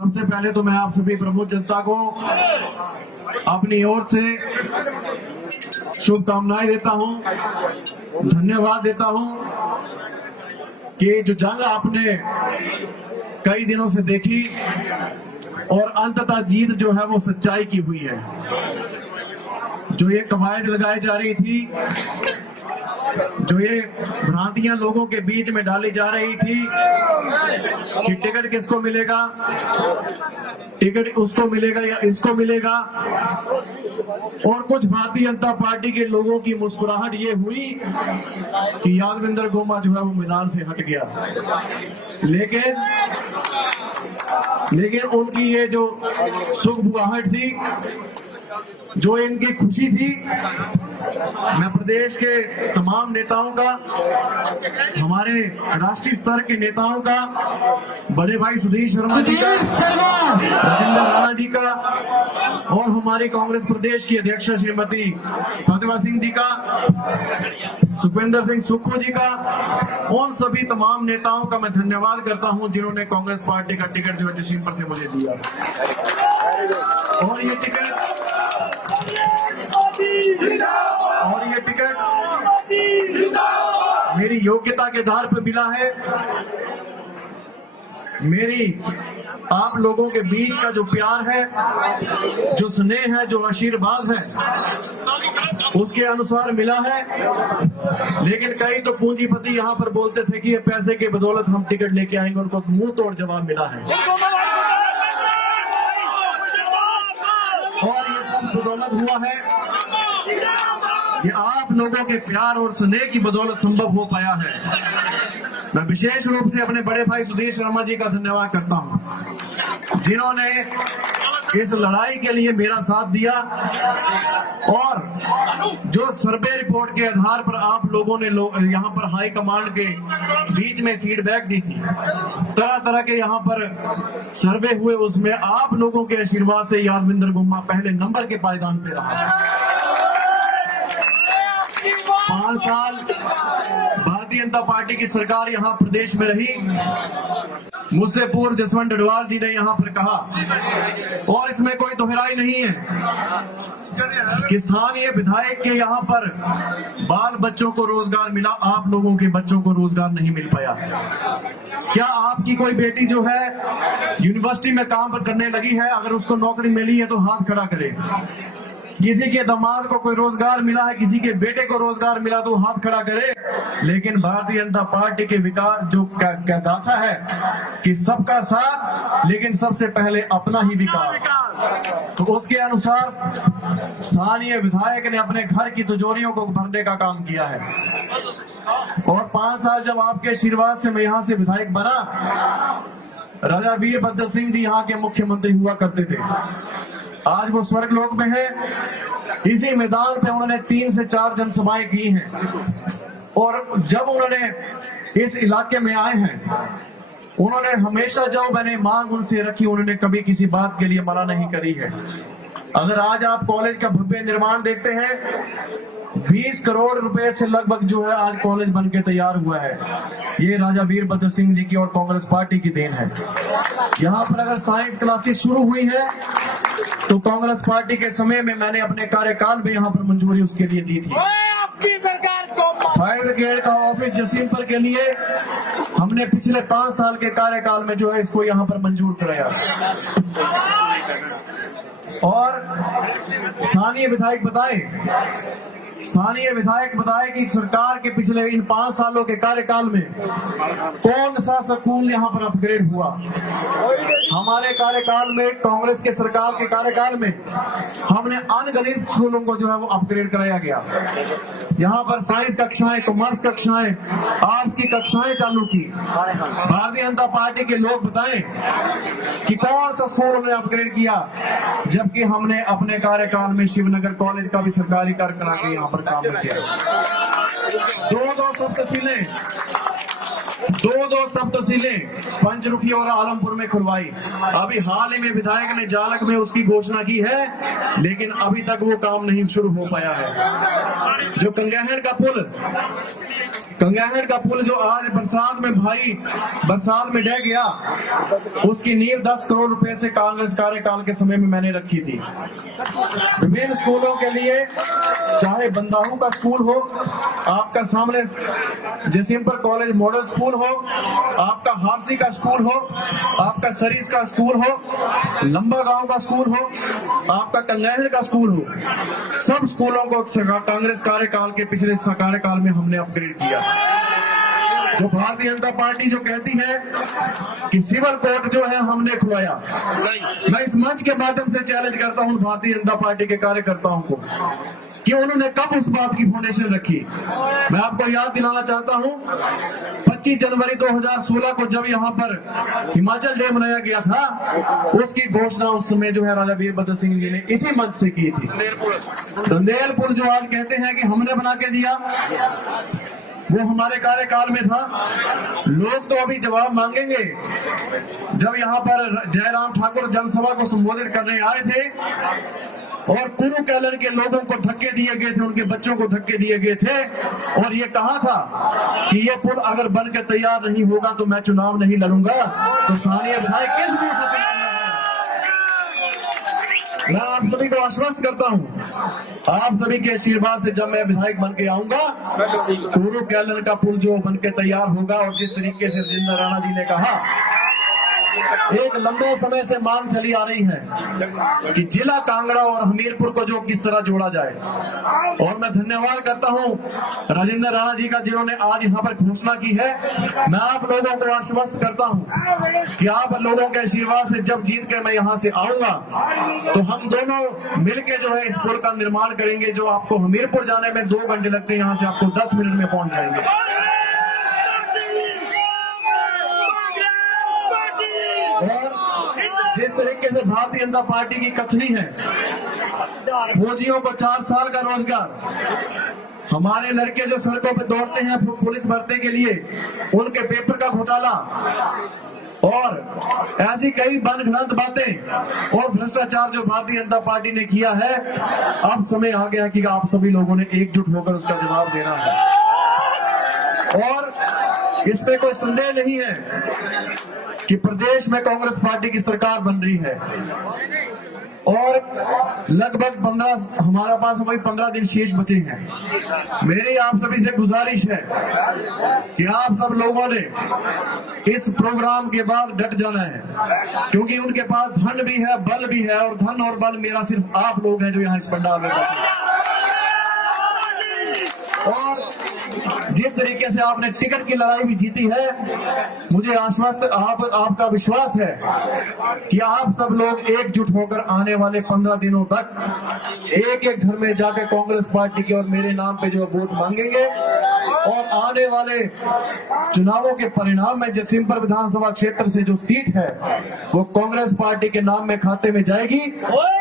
सबसे पहले तो मैं आप सभी प्रमुख जनता को अपनी ओर से शुभकामनाएं देता हूं, धन्यवाद देता हूं कि जो जंग आपने कई दिनों से देखी और अंततः जीत जो है वो सच्चाई की हुई है। जो ये कवायद लगाई जा रही थी, जो ये भ्रांतियां लोगों के बीच में डाली जा रही थी कि टिकट किसको मिलेगा, टिकट उसको मिलेगा या इसको मिलेगा, और कुछ भारतीय जनता पार्टी के लोगों की मुस्कुराहट ये हुई कि यादविंदर गोमा जो है वो मैदान से हट गया। लेकिन उनकी ये जो सुगबुगाहट थी, जो इनकी खुशी थी, मैं प्रदेश के तमाम नेताओं का, हमारे राष्ट्रीय स्तर के नेताओं का, बड़े भाई सुधीर शर्मा जी का, राजेंद्र राणा जी का, और हमारी कांग्रेस प्रदेश की अध्यक्ष श्रीमती प्रतिभा सिंह जी का, सुखविंदर सिंह सुक्खू जी का, उन सभी तमाम नेताओं का मैं धन्यवाद करता हूं जिन्होंने कांग्रेस पार्टी का टिकट जो है जसीमपुर से मुझे दिया। और ये टिकट मेरी योग्यता के आधार पर मिला है। मेरी आप लोगों के बीच का जो प्यार है, जो स्नेह है, जो आशीर्वाद है, उसके अनुसार मिला है। लेकिन कई तो पूंजीपति यहाँ पर बोलते थे कि ये पैसे के बदौलत हम टिकट लेके आएंगे, उनको मुंह तोड़ जवाब मिला है। और ये सब बदौलत हुआ है, ये आप लोगों के प्यार और स्नेह की बदौलत संभव हो पाया है। मैं विशेष रूप से अपने बड़े भाई सुधीर शर्मा जी का धन्यवाद करता हूं, जिन्होंने इस लड़ाई के लिए मेरा साथ दिया और जो सर्वे रिपोर्ट के आधार पर आप लोगों ने यहाँ पर हाई कमांड के बीच में फीडबैक दी थी, तरह तरह के यहाँ पर सर्वे हुए, उसमें आप लोगों के आशीर्वाद से यादविंदर गोमा पहले नंबर के पायदान पे रहा। 5 साल भारतीय जनता पार्टी की सरकार यहाँ प्रदेश में रही। मुझसे पूर्व जसवंत अडवाल जी ने यहाँ पर कहा, और इसमें कोई दोहराई नहीं है कि स्थानीय विधायक के यहाँ पर बाल बच्चों को रोजगार मिला, आप लोगों के बच्चों को रोजगार नहीं मिल पाया। क्या आपकी कोई बेटी जो है यूनिवर्सिटी में काम करने लगी है, अगर उसको नौकरी मिली है तो हाथ खड़ा करे। किसी के दामाद को कोई रोजगार मिला है, किसी के बेटे को रोजगार मिला तो हाथ खड़ा करे। लेकिन भारतीय जनता पार्टी के विकास जो क्या गाथा है कि सबका साथ, लेकिन सबसे पहले अपना ही विकास, तो उसके अनुसार स्थानीय विधायक ने अपने घर की तिजोरियों को भरने का काम किया है। और 5 साल जब आपके आशीर्वाद से मैं यहाँ से विधायक बना, राजा वीरभद्र सिंह जी यहाँ के मुख्यमंत्री हुआ करते थे। आज वो स्वर्ग लोक में है। इसी मैदान पे उन्होंने 3 से 4 जनसभाएं की हैं, और जब उन्होंने इस इलाके में आए हैं, उन्होंने हमेशा जो मैंने मांग उनसे रखी, उन्होंने कभी किसी बात के लिए मना नहीं करी है। अगर आज आप कॉलेज का भव्य निर्माण देखते हैं, 20 करोड़ रुपए से लगभग जो है आज कॉलेज बनके तैयार हुआ है। ये राजा वीरभद्र सिंह जी की और कांग्रेस पार्टी की देन है। यहाँ पर अगर साइंस क्लासेस शुरू हुई है तो कांग्रेस पार्टी के समय में मैंने अपने कार्यकाल में यहाँ पर मंजूरी उसके लिए दी थी। आपकी सरकार को फायर ब्रिगेड का ऑफिस जसीमपुर के लिए हमने पिछले 5 साल के कार्यकाल में जो है इसको यहाँ पर मंजूर कराया। और स्थानीय विधायक बताए कि सरकार के पिछले इन 5 सालों के कार्यकाल में कौन सा स्कूल यहाँ पर अपग्रेड हुआ। हमारे कार्यकाल में, कांग्रेस के सरकार के कार्यकाल में, हमने अनगिनत स्कूलों को जो है वो अपग्रेड कराया गया। यहाँ पर साइंस कक्षाएं, कॉमर्स कक्षाएं, आर्ट्स की कक्षाएं चालू की। भारतीय जनता पार्टी के लोग बताएं कि कौन सा स्कूल उन्होंने अपग्रेड किया, जबकि हमने अपने कार्यकाल में शिवनगर कॉलेज का भी सरकारी कार्य करा के यहाँ पर काम किया। 2 सप्तशिलें पंचरुखी और आलमपुर में खुलवाई। अभी हाल ही में विधायक ने जालक में उसकी घोषणा की है, लेकिन अभी तक वो काम नहीं शुरू हो पाया है। जो कंगहर का पुल कंगैहण का पुल जो आज बरसात में ढह गया, उसकी नींव 10 करोड़ रुपए से कांग्रेस कार्यकाल के समय में मैंने रखी थी। विभिन्न स्कूलों के लिए, चाहे बंदाहू का स्कूल हो, आपका सामने जसीमपुर कॉलेज मॉडल स्कूल हो, आपका हारसी का स्कूल हो, आपका सरीस का स्कूल हो, लंबा गांव का स्कूल हो, आपका कंगैहण का स्कूल हो, सब स्कूलों को कांग्रेस कार्यकाल के पिछले कार्यकाल में हमने अपग्रेड किया। जो भारतीय जनता पार्टी जो कहती है कि सिविल कोर्ट जो है हमने खुलाया, मैं इस मंच के माध्यम से चैलेंज करता हूं भारतीय जनता पार्टी के कार्यकर्ताओं को कि उन्होंने कब उस बात की फाउंडेशन रखी। मैं आपको याद दिलाना चाहता हूं, 25 जनवरी 2016 को जब यहां पर हिमाचल डे मनाया गया था, उसकी घोषणा उस समय जो है राजा वीरभद्र सिंह जी ने इसी मंच से की थी। दंदेल पुल जो आज कहते हैं कि हमने बना के दिया, वो हमारे कार्यकाल में था। लोग तो अभी जवाब मांगेंगे। जब यहाँ पर जयराम ठाकुर जनसभा को संबोधित करने आए थे और कुरु कैलन के लोगों को धक्के दिए गए थे, उनके बच्चों को धक्के दिए गए थे, और ये कहा था कि ये पुल अगर बन के तैयार नहीं होगा तो मैं चुनाव नहीं लड़ूंगा, तो स्थानीय विधायक किस मुंह से चुनाव लड़ रहे हैं? मैं आप सभी को आश्वस्त करता हूं, आप सभी के आशीर्वाद से जब मैं विधायक बन के आऊंगा, कुरु कैलन का पुल जो बन के तैयार होगा, और जिस तरीके से राजेंद्र राणा जी ने कहा, एक लंबे समय से मांग चली आ रही है कि जिला कांगड़ा और हमीरपुर को जो किस तरह जोड़ा जाए। और मैं धन्यवाद करता हूं राजेंद्र राणा जी का, जिन्होंने आज यहां पर घोषणा की है। मैं आप लोगों को आश्वस्त करता हूं कि आप लोगों के आशीर्वाद से जब जीत के मैं यहां से आऊंगा, तो हम दोनों मिलकर जो है इस पुल का निर्माण करेंगे, जो आपको हमीरपुर जाने में 2 घंटे लगते हैं, यहां से आपको 10 मिनट में पहुंच जाएंगे। और जिस तरीके से भारतीय जनता पार्टी की कथनी है, फौजियों को 4 साल का रोजगार, हमारे लड़के जो सड़कों पर दौड़ते हैं पुलिस भर्ती के लिए, उनके पेपर का घोटाला, और ऐसी कई मनगढ़ंत बातें और भ्रष्टाचार जो भारतीय जनता पार्टी ने किया है, अब समय आ गया कि आप सभी लोगों ने एकजुट होकर उसका जवाब देना है। और इसमें कोई संदेह नहीं है कि प्रदेश में कांग्रेस पार्टी की सरकार बन रही है, और लगभग 15 हमारे पास अभी 15 दिन शेष बचे हैं। मेरी आप सभी से गुजारिश है कि आप सब लोगों ने इस प्रोग्राम के बाद डट जाना है, क्योंकि उनके पास धन भी है, बल भी है, और धन और बल मेरा सिर्फ आप लोग हैं जो यहाँ इस पंडाल में बैठे हैं। और जिस तरीके से आपने टिकट की लड़ाई भी जीती है, मुझे आश्वस्त आपका विश्वास है कि आप सब लोग एकजुट होकर आने वाले 15 दिनों तक एक एक घर में जाकर कांग्रेस पार्टी के और मेरे नाम पे जो वोट मांगेंगे, और आने वाले चुनावों के परिणाम में जसीमपुर विधानसभा क्षेत्र से जो सीट है वो कांग्रेस पार्टी के नाम में खाते में जाएगी,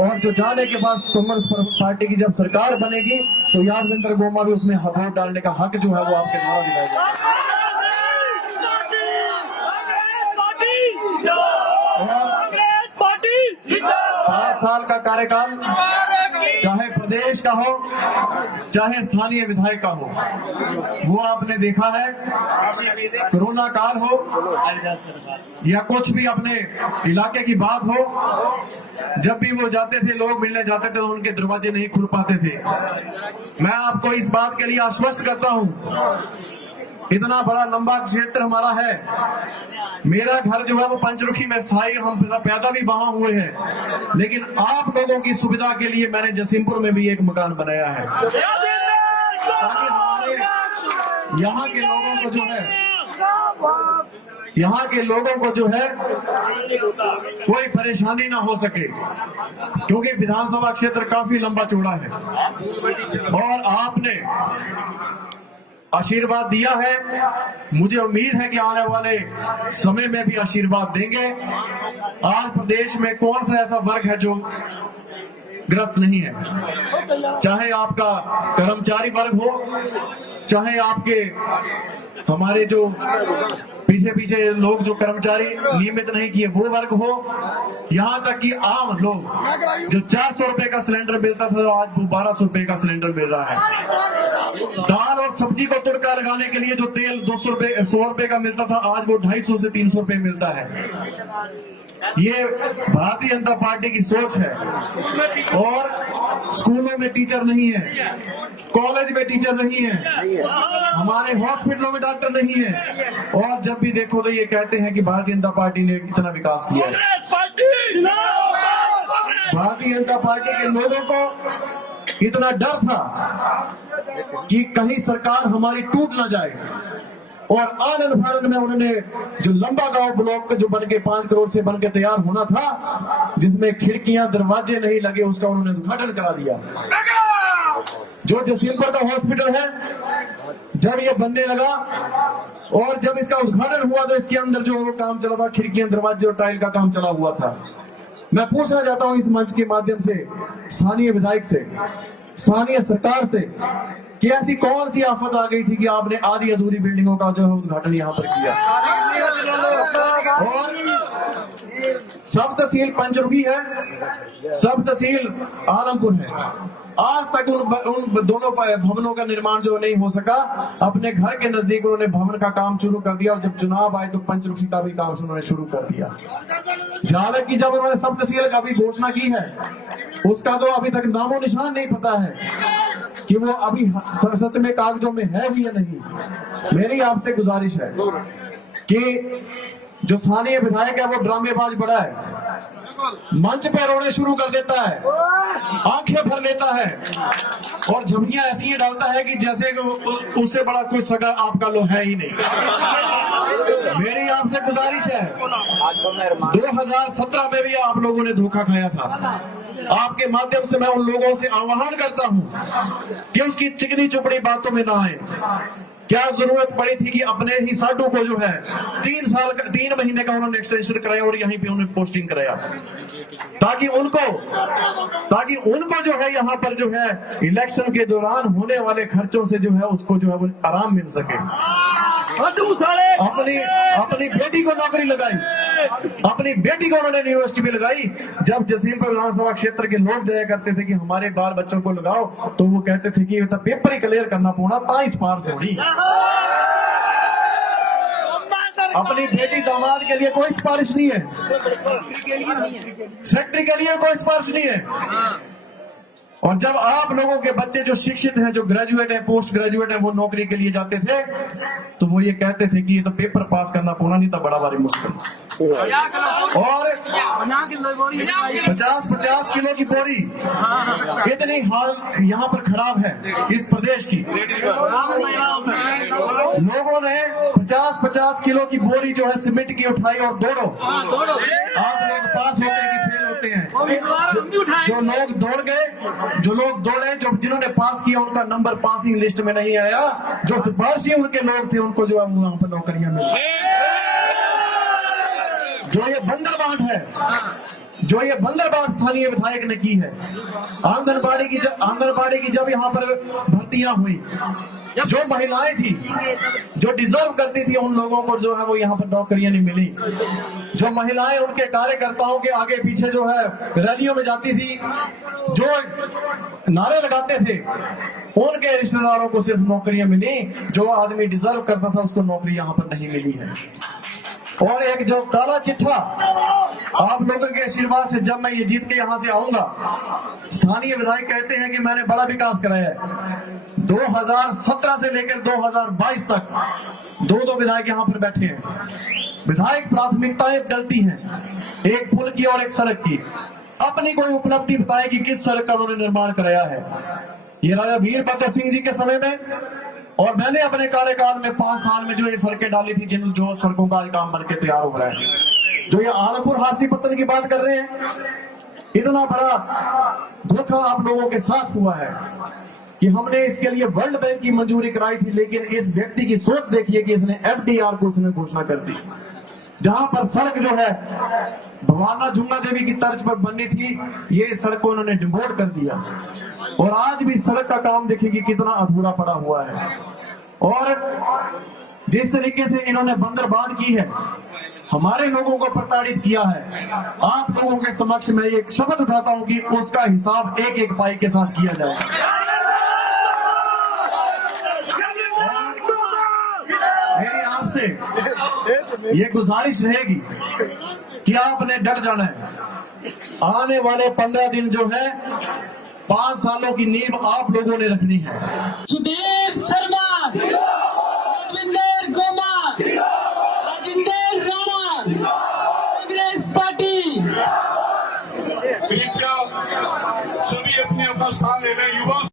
और जो जाने के बाद कांग्रेस पार्टी की जब सरकार बनेगी तो यादविंदर गोमा भी उसमें वोट डालने का हक जो है वो आपके द्वारा दिलाएगा। 5 साल का कार्यकाल, चाहे प्रदेश का हो चाहे स्थानीय विधायक का हो, वो आपने देखा है। कोरोना काल हो या कुछ भी अपने इलाके की बात हो, जब भी वो जाते थे, लोग मिलने जाते थे, तो उनके दरवाजे नहीं खुल पाते थे। मैं आपको इस बात के लिए आश्वस्त करता हूं, इतना बड़ा लंबा क्षेत्र हमारा है, मेरा घर जो है वो पंचरुखी में स्थायी, हम पैदा भी वहां हुए हैं, लेकिन आप लोगों की सुविधा के लिए मैंने जसीमपुर में भी एक मकान बनाया है, ताकि हमारे यहाँ के लोगों को जो है कोई परेशानी ना हो सके, क्योंकि विधानसभा क्षेत्र काफी लंबा चौड़ा है, और आपने आशीर्वाद दिया है। मुझे उम्मीद है कि आने वाले समय में भी आशीर्वाद देंगे। आज प्रदेश में कौन सा ऐसा वर्ग है जो ग्रस्त नहीं है, चाहे आपका कर्मचारी वर्ग हो, चाहे आपके हमारे जो पीछे पीछे लोग जो कर्मचारी नियमित नहीं किए वो वर्ग हो, यहाँ तक कि आम लोग जो 400 रुपए का सिलेंडर मिलता था आज वो 1200 रुपए का सिलेंडर मिल रहा है। दाल और सब्जी को तुड़का लगाने के लिए जो तेल 200 रुपए 100 रुपए का मिलता था आज वो 250 से 300 रुपए मिलता है। ये भारतीय जनता पार्टी की सोच है। और स्कूलों में टीचर नहीं है, कॉलेज में टीचर नहीं है, हमारे हॉस्पिटलों में डॉक्टर नहीं है, और जब भी देखो तो ये कहते हैं कि भारतीय जनता पार्टी ने इतना विकास किया है। भारतीय जनता पार्टी के लोगों को इतना डर था कि कहीं सरकार हमारी टूट ना जाए, और आनंद फानंद में उन्होंने जो लंबा गांव ब्लॉक जो बन के 5 करोड़ से बन के तैयार होना था, जिसमें खिड़कियां दरवाजे नहीं लगे, उसका उन्होंने उद्घाटन करा दिया। जो जसीमपुर का हॉस्पिटल है, जब ये बनने लगा और जब इसका उद्घाटन हुआ तो इसके अंदर जो वो काम चला था, खिड़कियां दरवाजे और टाइल का काम चला हुआ था। मैं पूछना चाहता हूं इस मंच के माध्यम से स्थानीय विधायक से, स्थानीय सरकार से, कि ऐसी कौन सी आफत आ गई थी कि आपने आधी अधूरी बिल्डिंगों का जो है उद्घाटन यहाँ पर किया। और सब तहसील पंचरुखी है, सब तहसील आलमपुर है, आज तक उन दोनों भवनों का निर्माण जो नहीं हो सका। अपने घर के नजदीक उन्होंने भवन का काम शुरू कर दिया, और जब चुनाव आए तो पंचरुखी का भी काम उन्होंने शुरू कर दिया। हालांकि जब उन्होंने सब तहसील का भी घोषणा की है, उसका तो अभी तक नामो निशान नहीं पता है कि वो अभी सच में कागजों में है भी या नहीं। मेरी आपसे गुजारिश है कि जो स्थानीय विधायक है वो ड्रामेबाज बड़ा है, मंच पे रोने शुरू कर देता है, आंखें भर लेता है, और झमकियां ऐसी डालता है कि जैसे कि उससे बड़ा कोई सगा आपका लो है ही नहीं। मेरी आपसे गुजारिश है, 2017 में भी आप लोगों ने धोखा खाया था। आपके माध्यम से मैं उन लोगों से आह्वान करता हूं कि उसकी चिकनी चुपड़ी बातों में ना आए। क्या जरूरत पड़ी थी कि अपने ही साडू को जो है 3 महीने का उन्होंने एक्सटेंशन कराया और यहीं पे उन्होंने पोस्टिंग कराया, ताकि उनको जो है यहाँ पर जो है इलेक्शन के दौरान होने वाले खर्चों से जो है उसको जो है वो आराम मिल सके। अपनी बेटी को नौकरी लगाई, अपनी बेटी को उन्होंने यूनिवर्सिटी में लगाई। जब जसीमपुर विधानसभा क्षेत्र के लोग जाया करते थे कि हमारे बाल बच्चों को लगाओ, तो वो कहते थे कि पेपर ही क्लियर करना पड़ा ता इस पार से होनी। अपनी बेटी दामाद के लिए कोई सिफारिश नहीं है, सेक्रेटरी के लिए कोई सिफारिश नहीं है। और जब आप लोगों के बच्चे जो शिक्षित हैं, जो ग्रेजुएट हैं, पोस्ट ग्रेजुएट हैं, वो नौकरी के लिए जाते थे तो वो ये कहते थे कि ये तो पेपर पास करना पड़ा, नहीं था बड़ा भारी मुश्किल। और 50-50 किलो की बोरी, इतनी हाल यहाँ पर खराब है इस प्रदेश की। लोगों ने 50-50 किलो की बोरी जो है सीमेंट की उठाई और दौड़ो। आप लोग पास होते हैं कि फेल होते हैं? जो लोग दौड़ गए, जो लोग दौड़े, जो जिन्होंने पास किया उनका नंबर पासिंग लिस्ट में नहीं आया, जो सिफारिशी उनके लोग थे उनको जो है वहां पर नौकरियां मिली। जो ये बंदरबाट है, जो ये बंदरबाट स्थानीय विधायक ने की है, आंगनबाड़ी की जब यहाँ पर भर्तियां हुई, जो महिलाएं थी जो डिजर्व करती थी उन लोगों को जो है वो यहाँ पर नौकरियां नहीं मिली। जो महिलाएं उनके कार्यकर्ताओं के आगे पीछे जो है रैलियों में जाती थी, जो नारे लगाते थे, उनके रिश्तेदारों को सिर्फ नौकरियां मिली। जो आदमी डिजर्व करता था उसको नौकरी यहाँ पर नहीं मिली है। और एक जो काला चिट्ठा, आप लोगों के आशीर्वाद से जब मैं ये जीत के यहाँ से आऊंगा, स्थानीय विधायक कहते हैं कि मैंने बड़ा विकास कराया है। 2017 से लेकर 2022 तक 2 विधायक यहाँ पर बैठे हैं। विधायक प्राथमिकताएं डलती हैं, एक पुल की और एक सड़क की। अपनी कोई उपलब्धि बताए कि किस सड़क का उन्होंने निर्माण कराया है। ये राजा वीर भगत सिंह जी के समय में, और मैंने अपने कार्यकाल में 5 साल में जो ये सड़कें डाली थी, जो सड़कों का आज काम बनके तैयार हो रहा है। जो ये आलमपुर हाथी पत्तन की बात कर रहे हैं, इतना बड़ा धोखा आप लोगों के साथ हुआ है कि हमने इसके लिए वर्ल्ड बैंक की मंजूरी कराई थी, लेकिन इस व्यक्ति की सोच देखिए कि इसने FDR को उसने घोषणा कर दी। जहां पर सड़क जो है भवाना झुंगा देवी की तर्ज पर बननी थी, ये सड़क को उन्होंने डिमोट कर दिया। और आज भी सड़क का काम देखिए कि कितना अधूरा पड़ा हुआ है। और जिस तरीके से इन्होंने बंदरबांट की है, हमारे लोगों को प्रताड़ित किया है, आप लोगों के समक्ष मैं ये शपथ उठाता हूं कि उसका हिसाब एक एक पाई के साथ किया जाए। मेरी आपसे ये गुजारिश रहेगी कि आपने डट जाना है। आने वाले 15 दिन जो है 5 सालों की नींव आप लोगों ने रखनी है। सुधीर शर्मा, रविंदर गोमा,